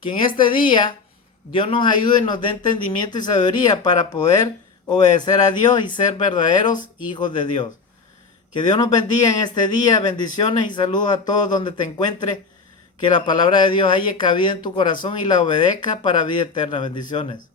Que en este día Dios nos ayude y nos dé entendimiento y sabiduría para poder obedecer a Dios y ser verdaderos hijos de Dios. Que Dios nos bendiga en este día. Bendiciones y saludos a todos donde te encuentres. Que la palabra de Dios haya cabida en tu corazón y la obedezca para vida eterna. Bendiciones.